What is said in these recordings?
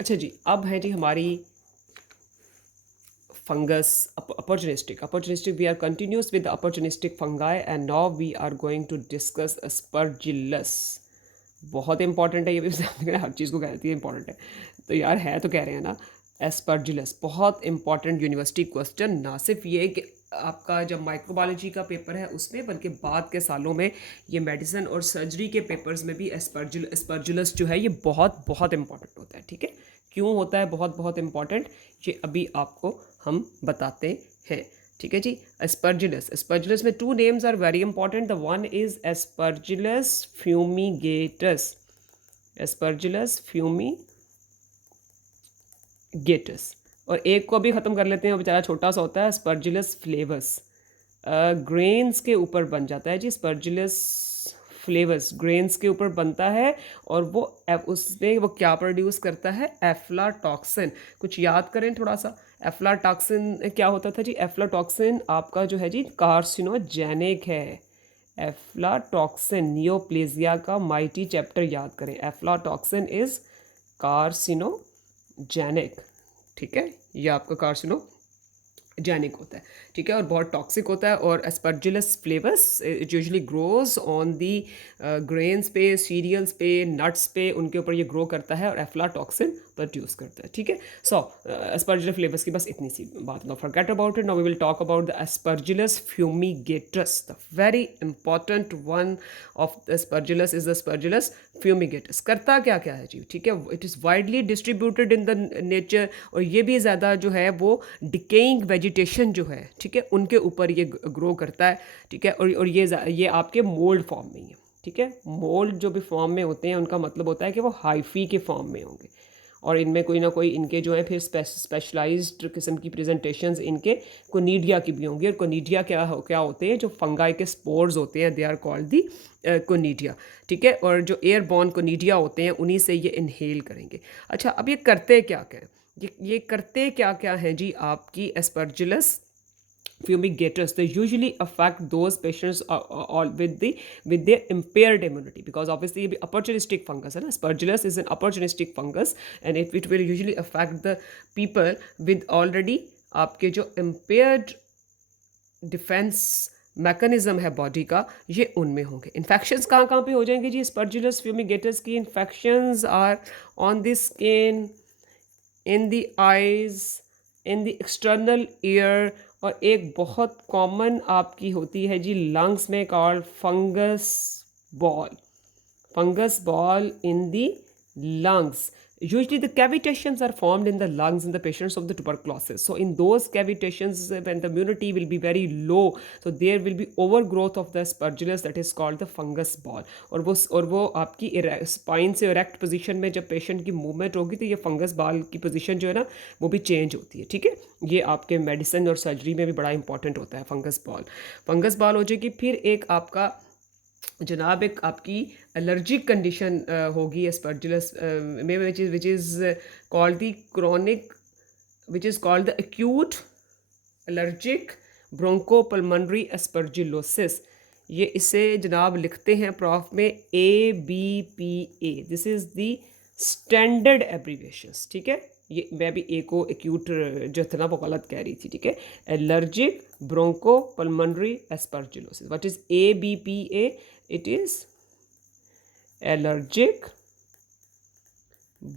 अच्छा जी, अब है जी हमारी fungus opportunistic. We are continuous with the opportunistic fungi, and now we are going to discuss aspergillus. बहुत important है ये भी हर चीज़ को कहती है इंपॉर्टेंट है, तो यार है तो कह रहे हैं ना। एस्पर्जिलस बहुत इंपॉर्टेंट यूनिवर्सिटी क्वेश्चन, ना सिर्फ ये कि आपका जब माइक्रोबायोलॉजी का पेपर है उसमें, बल्कि बाद के सालों में ये मेडिसिन और सर्जरी के पेपर्स में भी एस्पर्जिलस जो है ये बहुत बहुत इंपॉर्टेंट होता है। ठीक है, क्यों होता है बहुत बहुत इंपॉर्टेंट, ये अभी आपको हम बताते हैं। ठीक है जी, एस्पर्जिलस में two names are very important. The one is Aspergillus fumigatus, Aspergillus fumigatus, और एक को भी ख़त्म कर लेते हैं, वो बेचारा छोटा सा होता है, एस्पर्जिलस फ्लेवस। ग्रेन्स के ऊपर बन जाता है जी, स्पर्जिलस फ्लेवस ग्रेन्स के ऊपर बनता है, और वो उसमें वो क्या प्रोड्यूस करता है, एफ्लाटॉक्सिन। कुछ याद करें थोड़ा सा, एफ्लाटॉक्सिन क्या होता था जी? एफ्लाटॉक्सिन आपका जो है जी कार्सिनोजेनिक है। एफ्लाटॉक्सिन, नियोप्लेजिया का माइटी चैप्टर याद करें, एफ्लाटॉक्सिन इज कार्सिनोजेनिक। ठीक है, ये आपका कार्सिनो जेनिक होता है। ठीक है, और बहुत टॉक्सिक होता है। और aspergillus फ्लेवस it usually grows on the grains पे, सीरियल्स पे, नट्स पे, उनके ऊपर ये ग्रो करता है और एफ्लाटॉक्सिन प्रोड्यूस करता है। ठीक है, सो एस्पर्जिलस फ्लेवस की बस इतनी सी बात, no forget about it. Now we will talk about the Aspergillus fumigatus, the very important one of Aspergillus is Aspergillus fumigatus. करता क्या क्या है जी? ठीक है, it is widely distributed in the nature, और ये भी ज़्यादा जो है वो डिकेइंग वेजिटेशन जो है, ठीक है, उनके ऊपर ये ग्रो करता है। ठीक है, और ये आपके मोल्ड फॉर्म में ही है। ठीक है, मोल्ड जो भी फॉर्म में होते हैं उनका मतलब होता है कि वो हाइफी के फॉर्म में होंगे, और इनमें कोई ना कोई इनके जो है फिर स्पेशलाइज्ड किस्म की प्रेजेंटेशंस इनके कोनीडिया की भी होंगी। और कोनीडिया क्या होते हैं? जो फंगाई के स्पोर्स होते हैं, they are called the conidia. ठीक है, और जो एयरबॉर्न कोनीडिया होते हैं उन्हीं से ये इनहेल करेंगे। अच्छा, अब ये करते क्या क्या हैं? ये करते क्या क्या हैं जी आपकी aspergillus fumigators? They usually affect those patients all with their impaired immunity, because obviously ये भी opportunistic fungus है ना, aspergillus is an opportunistic fungus, and it will usually affect the people with already आपके जो impaired डिफेंस मैकेनिज्म है body का, ये उनमें होंगे। इन्फेक्शंस कहाँ कहाँ पे हो जाएंगे जी स्पर्जिलस फ्यूमिगेटस की? Infections are on the skin, in the eyes, in the external ear, और एक बहुत कॉमन आपकी होती है जी लंग्स में, called fungus ball, fungus ball in the lungs. Usually the cavitations are formed in the lungs in the patients of the tuberculosis. So in those cavitations, when the immunity will be very low, so there will be overgrowth of the aspergillus, that is called the fungus ball. और वो आपकी spine से erect position में जब patient की movement होगी तो ये फंगस बॉल की पोजीशन जो है ना वो भी चेंज होती है। ठीक है, ये आपके मेडिसिन और सर्जरी में भी बड़ा इंपॉर्टेंट होता है फंगस बॉल। फंगस बॉल हो जाएगी। फिर एक आपका जनाब एक आपकी एलर्जिक कंडीशन होगी एस्पर्जिलस में, which is called the chronic, which is called the acute allergic bronchopulmonary aspergillosis. ये इसे जनाब लिखते हैं प्रॉफ में ABPA। This is the standard abbreviations. ठीक है, ये मैं भी ए को एक्यूट जो था ना वो गलत कह रही थी। ठीक है, allergic bronchopulmonary aspergillosis, what is ABPA? It is allergic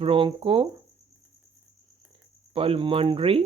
bronchopulmonary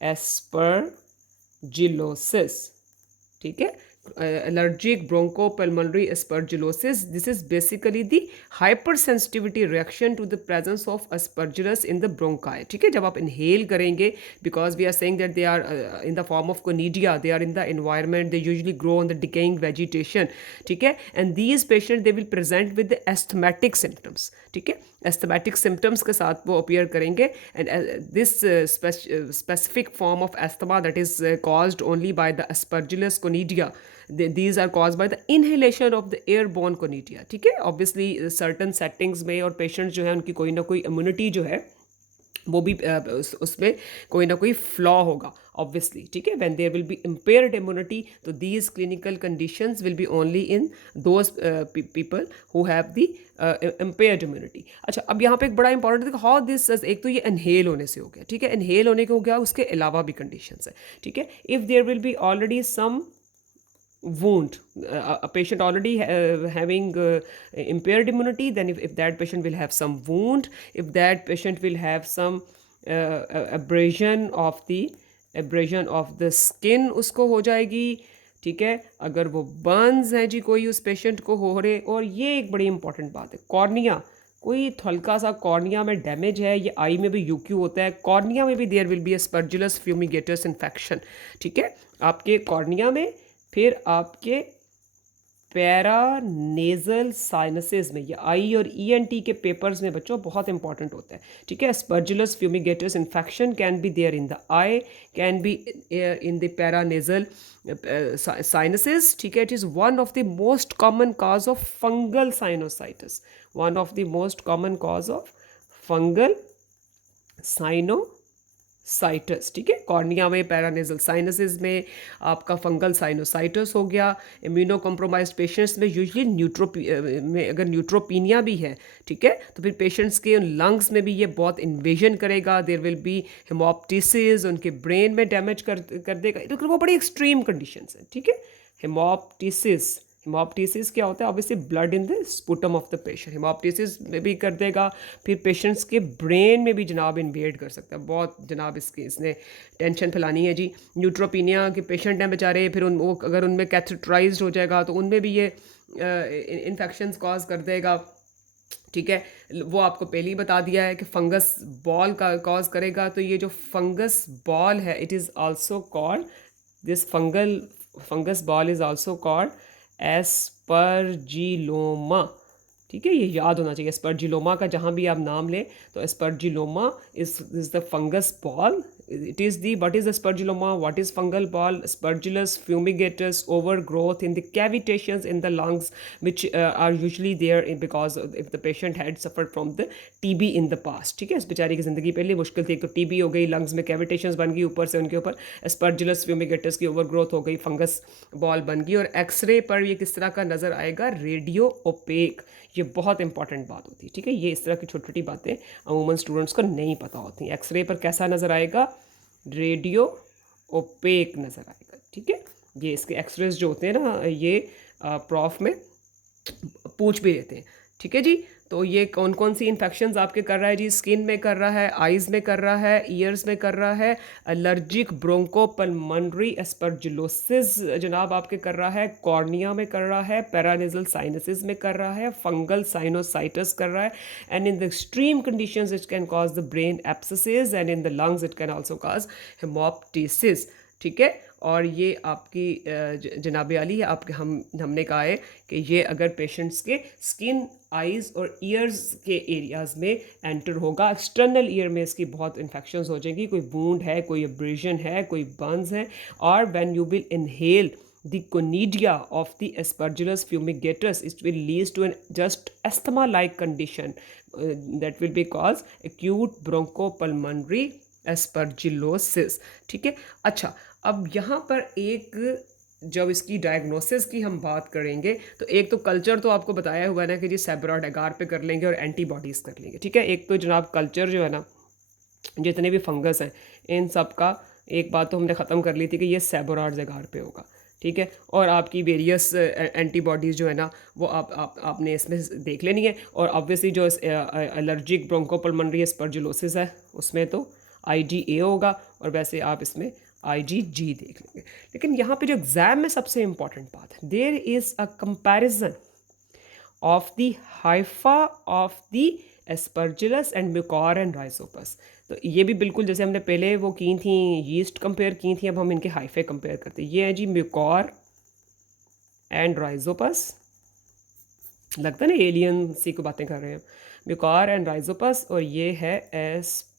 aspergillosis। ठीक है, allergic bronchopulmonary aspergillosis, this is basically the hypersensitivity reaction to the presence of aspergillus in the bronchi। ठीक है, जब आप inhale करेंगे, because we are saying that they are in the form of conidia, they are in the environment, they usually grow on the decaying vegetation। ठीक है, and these patients they will present with the asthmatic symptoms। ठीक है, asthmatic symptoms के साथ वो appear करेंगे, and this specific form of asthma that is caused only by the aspergillus conidia, these are caused by the inhalation of the airborne conidia। ठीक है, obviously certain settings में और patients जो है उनकी कोई ना कोई immunity जो है वो भी उसमें कोई ना कोई फ्लॉ होगा ऑब्वियसली, ठीक है। When there will be impaired immunity, तो these clinical conditions will be only in those people who have the impaired immunity. अच्छा, अब यहाँ पे एक बड़ा इंपॉर्टेंट है, हाउ दिस, एक तो ये इनहेल होने से हो गया, ठीक है, इनहेल होने के हो गया, उसके अलावा भी कंडीशंस है, ठीक है। If there will be already some wound, a patient already having impaired immunity, then if that patient will have some wound, if that patient will have some abrasion of the skin उसको हो जाएगी, ठीक है। अगर वो Burns है जी कोई उस पेशेंट को हो रहे, और ये एक बड़ी इंपॉर्टेंट बात है, कॉर्निया, कोई हल्का सा कॉर्निया में डैमेज है, ये आई में भी यूक्यू होता है, कॉर्निया में भी there will be aspergillus fumigatus infection, ठीक है, आपके कॉर्निया में। फिर आपके पैरानेजल साइनसेस में, ये आई और ईएनटी के पेपर्स में बच्चों बहुत इंपॉर्टेंट होता है, ठीक है। Aspergillus fumigatus infection can be there in the eye, can be in the paranasal sinuses, ठीक है। It is one of the most common cause of fungal sinusitis, one of the most common cause of fungal sinusitis, ठीक है। Cornea में, paranasal sinuses में आपका fungal साइनोसाइटस हो गया। Immuno compromised patients में यूजुअली में अगर न्यूट्रोपीनिया भी है, ठीक है, तो फिर पेशेंट्स के लंग्स में भी ये बहुत इन्वेजन करेगा, देयर विल बी हेमोप्टिसिस, उनके ब्रेन में डैमेज कर देगा, तो वो बड़ी एक्सट्रीम कंडीशंस हैं, ठीक है। हेमोप्टिसिस क्या होता है, obviously blood in the sputum of the patient, haemoptysis में भी कर देगा। फिर पेशेंट्स के ब्रेन में भी जनाब इन्वेड कर सकता है, बहुत जनाब इसने टेंशन फैलानी है जी। न्यूट्रोपीनिया के पेशेंट हैं बेचारे, फिर वो अगर उनमें कैथेटराइज्ड हो जाएगा तो उनमें भी ये इन्फेक्शंस कॉज कर देगा, ठीक है। वो आपको पहले ही बता दिया है कि फंगस बॉल का कॉज करेगा, तो ये जो फंगस बॉल है, it is also called, this fungus ball is also called aspergilloma, ठीक है, ये याद होना चाहिए। एस्परजिलोमा का जहाँ भी आप नाम लें तो aspergilloma is the fungus ball, it is the, what is aspergilloma, what is fungal ball? Aspergillus fumigatus overgrowth in the cavitations in the lungs, which are usually there because if the patient had suffered from the TB in the past, ठीक है। इस बेचारी की ज़िंदगी पहले मुश्किल थी, एक तो TB हो गई, लंग्स में कैविटेशंस बन गई, ऊपर से उनके ऊपर एस्परजिलस फ्यूमिगेटस की ओवरग्रोथ हो गई, फंगस बॉल बन गई। और एक्सरे पर ये किस तरह का नज़र आएगा, रेडियो ओपेक, ये बहुत इंपॉर्टेंट बात होती है, ठीक है। ये इस तरह की छोटी छोटी बातें अमूमन स्टूडेंट्स को नहीं पता होती। एक्सरे पर कैसा नज़र आएगा, रेडियो ओपेक नज़र आएगा, ठीक है। ये इसके एक्सरेज जो होते हैं ना, ये प्रॉफ में पूछ भी लेते हैं, ठीक है जी। तो ये कौन कौन सी इन्फेक्शंस आपके कर रहा है जी, स्किन में कर रहा है, आइज़ में कर रहा है, ईयर्स में कर रहा है, एलर्जिक ब्रोंकोपल्मोनरी एस्परजिलोसिस जनाब आपके कर रहा है, कॉर्निया में कर रहा है, पैरानेजल साइनसिस में कर रहा है, फंगल साइनोसाइटिस कर रहा है, and in the extreme conditions it can cause the brain abscesses, and in the lungs it can also cause haemoptysis, ठीक है। और ये आपकी जनाब आली आपके हमने कहा है कि ये अगर पेशेंट्स के स्किन, आइज़ और ईयर्स के एरियाज़ में एंटर होगा, एक्सटर्नल ईयर में इसकी बहुत इन्फेक्शंस हो जाएंगी, कोई वूंड है, कोई एब्रेजन है, कोई बर्न्स है, और when you will inhale the conidia of the aspergillus fumigatus, it will lead to an just asthma like condition that will be caused acute bronchopulmonary aspergillosis, ठीक है। अच्छा, अब यहाँ पर एक, जब इसकी डायग्नोसिस की हम बात करेंगे तो एक तो कल्चर तो आपको बताया हुआ है ना कि जी सेबरॉड एगार पे कर लेंगे और एंटीबॉडीज़ कर लेंगे, ठीक है। एक तो जनाब कल्चर जो है ना, जितने भी फंगस हैं इन सब का एक बात तो हमने ख़त्म कर ली थी कि ये सेबरॉड एगार पे होगा, ठीक है। और आपकी वेरियस एंटीबॉडीज़ जो है ना वो आपने इसमें देख लेनी है। और ऑब्वियसली जो एलर्जिक ब्रोंकोपल्मोनरी एस्परजिलोसिस है उसमें तो IgA होगा, और वैसे आप इसमें IgG देख लेंगे। लेकिन यहाँ पे जो एग्ज़ाम में सबसे इम्पॉर्टेंट बात है, there is a comparison of the hypha of the Aspergillus and Mucor and Rhizopus. तो ये भी बिल्कुल जैसे हमने पहले वो की थी यीस्ट कंपेयर की थी, अब हम इनके हाइफे कंपेयर करते हैं। ये है जी म्यूकोर एंड राइजोपस, लगता है ना एलियन सी को बातें कर रहे हैं, म्यूकोर एंड राइजोपस, और ये है Aspergillus.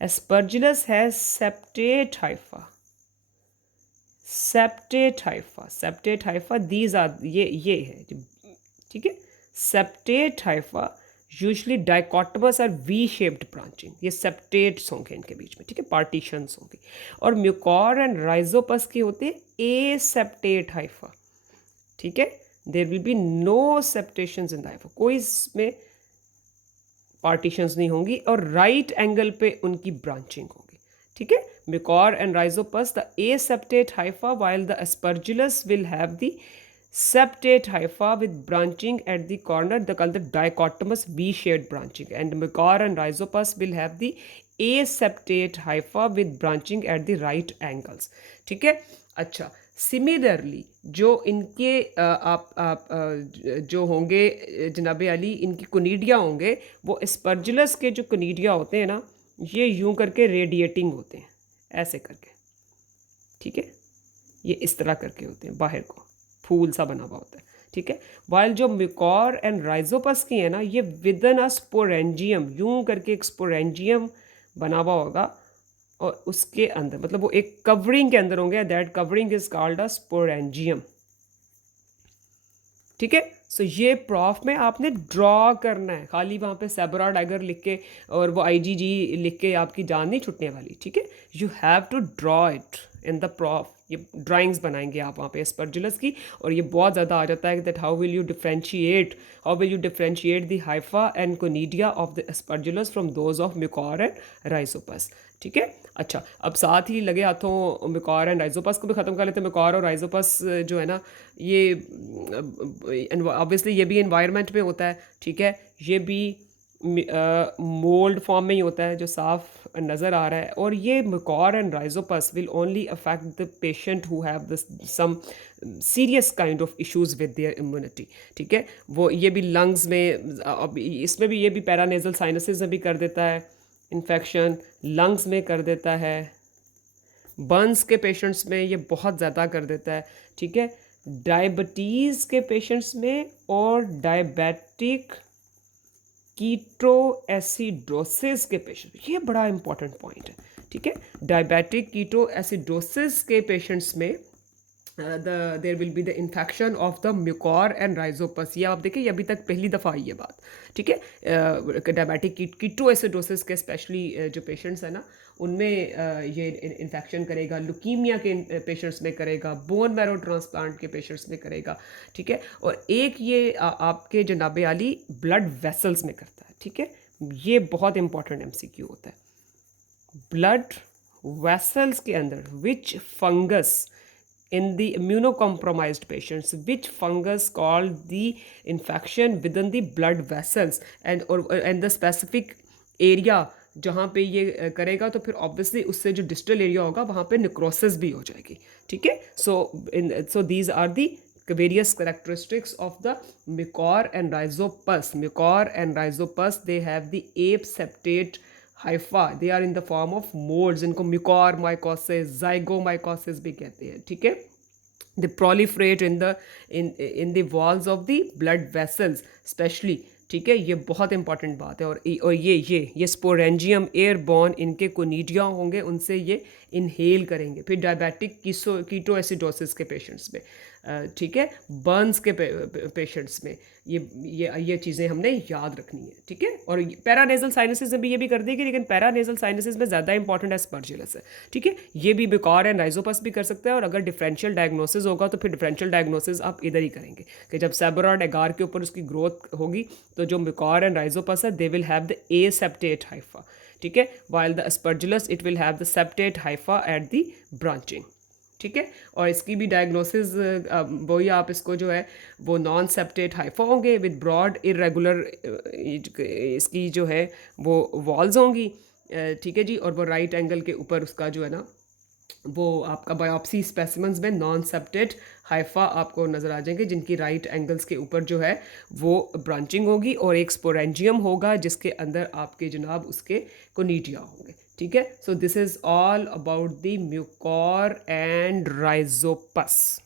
Aspergillus has septate hypha. Septate hypha. These are ये है, ठीक है। Septate hypha यूजली डाइकोटमस और वी शेप्ड ब्रांचिंग, ये सेप्टेट्स होंगे इनके बीच में, ठीक है, पार्टीशंस होंगी। और म्यूकॉर एंड राइजोपस की होती है ए सेप्टेट हाइफा, ठीक है, there will be no septations in the hypha, कोई इसमें पार्टीशंस नहीं होंगी और राइट एंगल पे उनकी ब्रांचिंग होगी, ठीक है। Mucor and rhizopus the a septate hypha while the aspergillus will have the septate hypha with branching at the corner, they call the dichotomous V-shaped branching, and Mecor and Rhizopus will have the aseptate hypha with branching at the right angles, ठीक है। अच्छा, similarly जो इनके जो होंगे जनाबे अली, इनकी conidia होंगे, वो स्पर्जुलस के जो कोनिडिया होते हैं ना, ये यूं करके रेडिएटिंग होते हैं, ऐसे करके, ठीक है, ये इस तरह करके होते हैं, बाहर को फूल सा बना हुआ होता है, ठीक है। वाइल जो म्यूकॉर एंड राइजोपस की है ना, ये विदन अ स्पोरेंजियम, यूं करके एक स्पोरेंजियम बना हुआ होगा और उसके अंदर, मतलब वो एक कवरिंग के अंदर होंगे, that covering is called a sporangium, ठीक है। सो ये प्रॉफ में आपने ड्रॉ करना है, खाली वहाँ पे सेबरा डाइगर लिख के और वो IgG लिख के आपकी जान नहीं छुटने वाली, ठीक है। You have to draw it in the prof, ये ड्राइंग्स बनाएंगे आप वहाँ पे एस्परजिलस की, और ये बहुत ज़्यादा आ जाता है that how will you differentiate the hypha and conidia of the aspergillus from those of mucor and rhizopus, ठीक है। अच्छा, अब साथ ही लगे हाथों म्यूकॉर एंड राइजोपस को भी ख़त्म कर लेते हैं। म्यूकॉर और राइजोपस जो है ना, ये ऑब्वियसली ये भी एनवायरनमेंट में होता है, ठीक है, ये भी मोल्ड फॉर्म में ही होता है जो साफ नज़र आ रहा है, और ये mucor and rhizopus will only affect the patient who have the some serious kind of issues with their immunity, ठीक है। वो ये भी लंग्स में, अब इसमें भी ये भी पैरानेजल साइनसेस में भी कर देता है इन्फेक्शन, लंग्स में कर देता है, बर्न्स के पेशेंट्स में ये बहुत ज़्यादा कर देता है, ठीक है, डायबिटीज़ के पेशेंट्स में और डायबिटिक कीटो एसिडोसिस के पेशेंट, ये बड़ा इंपॉर्टेंट पॉइंट है, ठीक है। डायबिटिक कीटो एसिडोसिस के पेशेंट्स में there will be the infection of the mucor and rhizopus, ये आप देखिए, ये अभी तक पहली दफ़ा आई है बात, ठीक है। डायबिटिक कीटो एसिडोसिस के स्पेशली जो पेशेंट्स हैं ना, उनमें ये इन्फेक्शन करेगा, लुकीमिया के पेशेंट्स में करेगा, बोन मैरो ट्रांसप्लांट के पेशेंट्स में करेगा, ठीक है। और एक ये आपके जनाबे आली ब्लड वेसल्स में करता है, ठीक है, ये बहुत इंपॉर्टेंट MCQ होता है। ब्लड वेसल्स के अंदर विच fungus in the immunocompromised patients, which fungus called the infection within the blood vessels and the specific area जहाँ पे ये करेगा, तो फिर ऑब्वियसली उससे जो डिस्टल एरिया होगा वहाँ पे निक्रोसिस भी हो जाएगी, ठीक है। So these are the various characteristics of the Mecor and Rhizopus. Mecor and Rhizopus, they have the ape septate hypha, they are in the form of moulds, इनको म्यूकॉर माइकोसिस, जाइगोमाइकोसिस भी कहते हैं, ठीक है। They proliferate in the walls of the blood vessels specially, ठीक है, ये बहुत इंपॉर्टेंट बात है। और ये स्पोरेंजियम एयरबॉर्न इनके कोनिडिया होंगे, उनसे ये इनहेल करेंगे। फिर डायबिटिक कीटो एसिडोसिस के पेशेंट्स में, ठीक है, बर्न्स के पेशेंट्स में ये चीज़ें हमने याद रखनी है, ठीक है। और पैरानेजल साइनसिस में भी ये भी कर देगी, लेकिन पैरानेजल साइनसिस में ज़्यादा इंपॉर्टेंट एस्परजिलस है, ठीक है। ये भी म्यूकॉर एंड राइजोपस भी कर सकते हैं, और अगर डिफरेंशियल डायग्नोसिस होगा तो फिर डिफरेंशियल डायग्नोसिस आप इधर ही करेंगे कि जब सेबरा एगार के ऊपर उसकी ग्रोथ होगी, तो जो म्यूकॉर एंड राइजोपस है they will have the aseptate hypha, ठीक है, while the Aspergillus it will have the septate hypha at the branching, ठीक है। और इसकी भी डायग्नोसिस वही आप इसको जो है वो नॉन सेप्टेट हाइफा होंगे विद ब्रॉड इरेगुलर, इसकी जो है वो वॉल्स होंगी, ठीक है जी। और वो राइट एंगल के ऊपर उसका जो है ना, वो आपका बायोप्सी स्पेसिमेंस में नॉन सेप्टेट हाइफा आपको नज़र आ जाएंगे, जिनकी राइट एंगल्स के ऊपर जो है वो ब्रांचिंग होगी, और एक स्पोरेंजियम होगा जिसके अंदर आपके जनाब उसके कोनिडिया होंगे, ठीक है। So this is all about the mucor and Rhizopus.